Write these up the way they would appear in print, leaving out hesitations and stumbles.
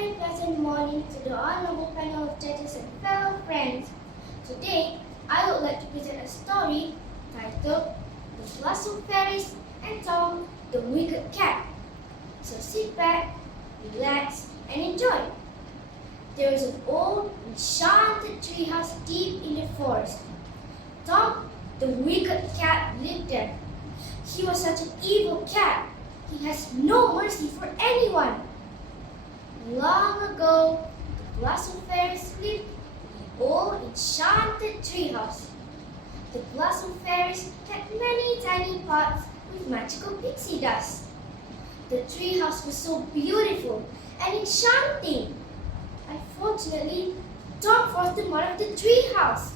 very pleasant morning to the honourable panel of judges and fellow friends. Today, I would like to present a story titled The Blossom Fairies and Tom, the Wicked Cat. So sit back, relax, and enjoy. There is an old, enchanted treehouse deep in the forest. Tom, the wicked cat, lived there. He was such an evil cat. He has no mercy for anyone. Long ago, the Blossom Fairies lived in the old enchanted treehouse. The Blossom Fairies had many tiny pots with magical pixie dust. The treehouse was so beautiful and enchanting. Unfortunately, Tom forced them out of the treehouse.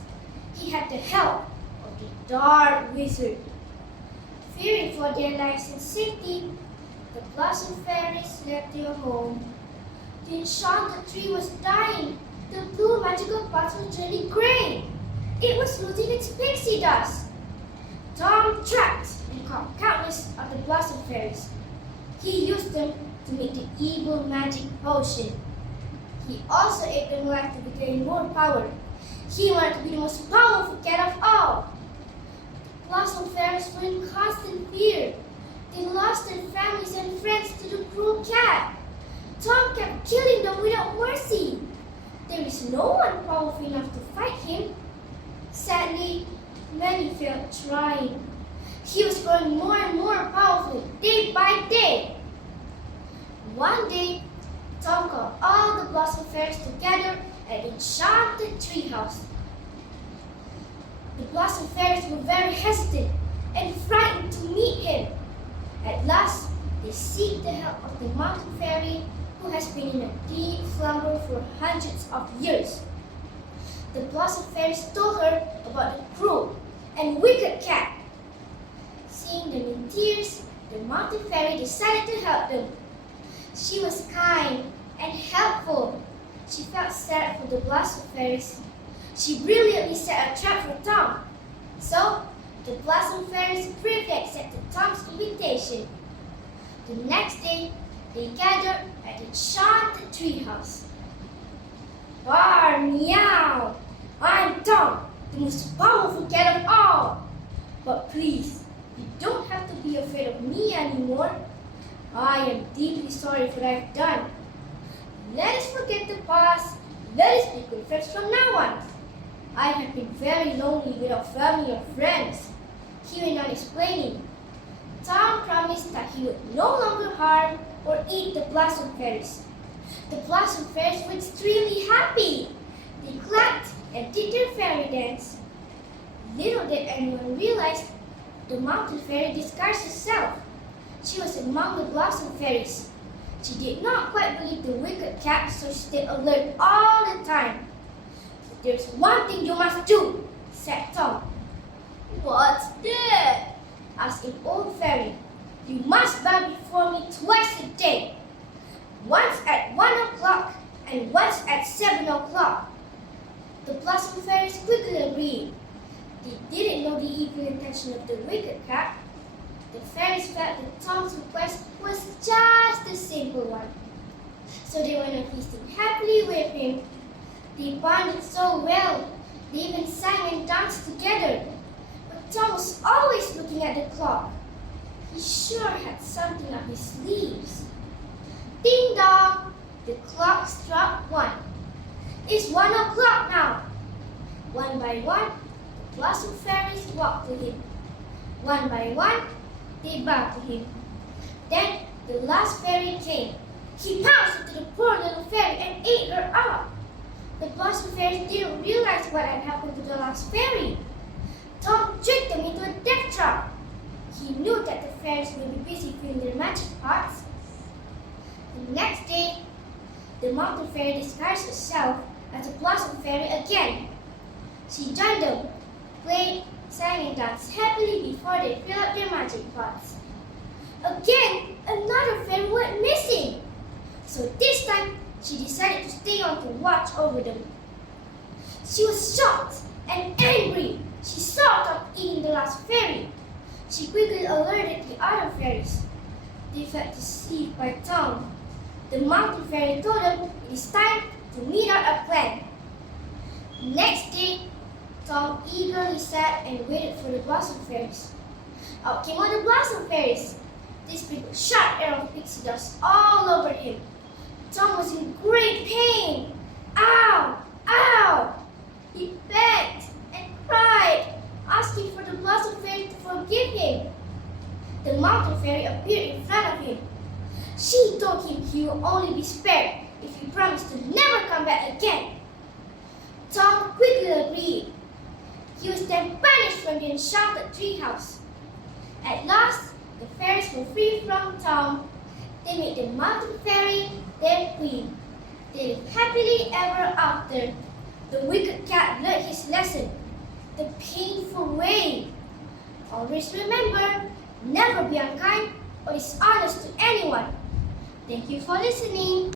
He had the help of the dark wizard. Fearing for their lives and safety, the Blossom Fairies left their home. The enchanted tree was dying. The blue magical pot was turning grey. It was losing its pixie dust. Tom tracked and caught countless of the Blossom Fairies. He used them to make the evil magic potion. He also ate them alive to gain more power. He wanted to be the most powerful cat of all. The Blossom Fairies were in constant fear. They lost their families and friends to the cruel cat. Tom kept killing them without mercy. There is no one powerful enough to fight him. Sadly, many failed trying. He was growing more and more powerful day by day. One day, Tom called all the Blossom Fairies together at the enchanted treehouse. The Blossom Fairies were very hesitant and frightened to meet him. At last, they seek the help of the Mountain Fairy, who has been in a deep slumber for hundreds of years. The Blossom Fairies told her about the cruel and wicked cat. Seeing them in tears, the Mountain Fairy decided to help them. She was kind and helpful. She felt sad for the Blossom Fairies. She brilliantly set a trap for Tom. So, the Blossom Fairies bravely accepted Tom's invitation. The next day, they gathered at the enchanted treehouse. Bar meow! I'm Tom, the most powerful cat of all. But please, you don't have to be afraid of me anymore. I am deeply sorry for what I've done. Let us forget the past. Let us be good friends from now on. I have been very lonely without family or friends. He went on explaining. Tom promised that he would no longer harm or eat the Blossom Fairies. The Blossom Fairies were extremely happy. They clapped and did their fairy dance. Little did anyone realize the Mountain Fairy disguised herself. She was among the Blossom Fairies. She did not quite believe the wicked cat, so she stayed alert all the time. There's one thing you must do, said Tom. What's that? Asked an old fairy. You must bow before me twice a day. Once at 1 o'clock and once at 7 o'clock. The Blossom Fairies quickly agreed. They didn't know the evil intention of the wicked cat. The fairies felt that Tom's request was just a simple one. So they went on feasting happily with him. They bonded so well. They even sang and danced together. But Tom was always looking at the clock. He sure had something up his sleeves. Ding dong! The clock struck 1. It's 1 o'clock now. One by one, the Blossom Fairies walked to him. One by one, they bowed to him. Then the last fairy came. He pounced into the poor little fairy and ate her up. The Blossom Fairies didn't realize what had happened to the last fairy. Tom tricked them into a death trap. He knew that the fairies would be busy filling their magic pots. The next day, the Mountain Fairy disguised herself as a Blossom Fairy again. She joined them, played, sang and danced happily before they filled up their magic pots. Again, another fairy went missing. So this time, she decided to stay on to watch over them. She was shocked and angry. She saw Tom eating the last fairy. She quickly alerted the other fairies. They felt deceived by Tom. The mountain fairy told them it is time to meet out a plan. Next day, Tom eagerly sat and waited for the Blossom Fairies. Out came all the Blossom Fairies. They sprinkled sharp air of pixie dust all over him. Tom was in great pain. Ow! Ow! He begged and cried, asking for the Blossom Fairy to forgive him. The mountain fairy appeared in front of him. She told him he will only be spared if he promised to never come back again. Tom quickly agreed. He was then banished from the enchanted treehouse. At last, the fairies were free from Tom. They made the mountain fairy their queen. They lived happily ever after. The wicked cat learned his lesson the painful way. Always remember, never be unkind or dishonest to anyone. Thank you for listening.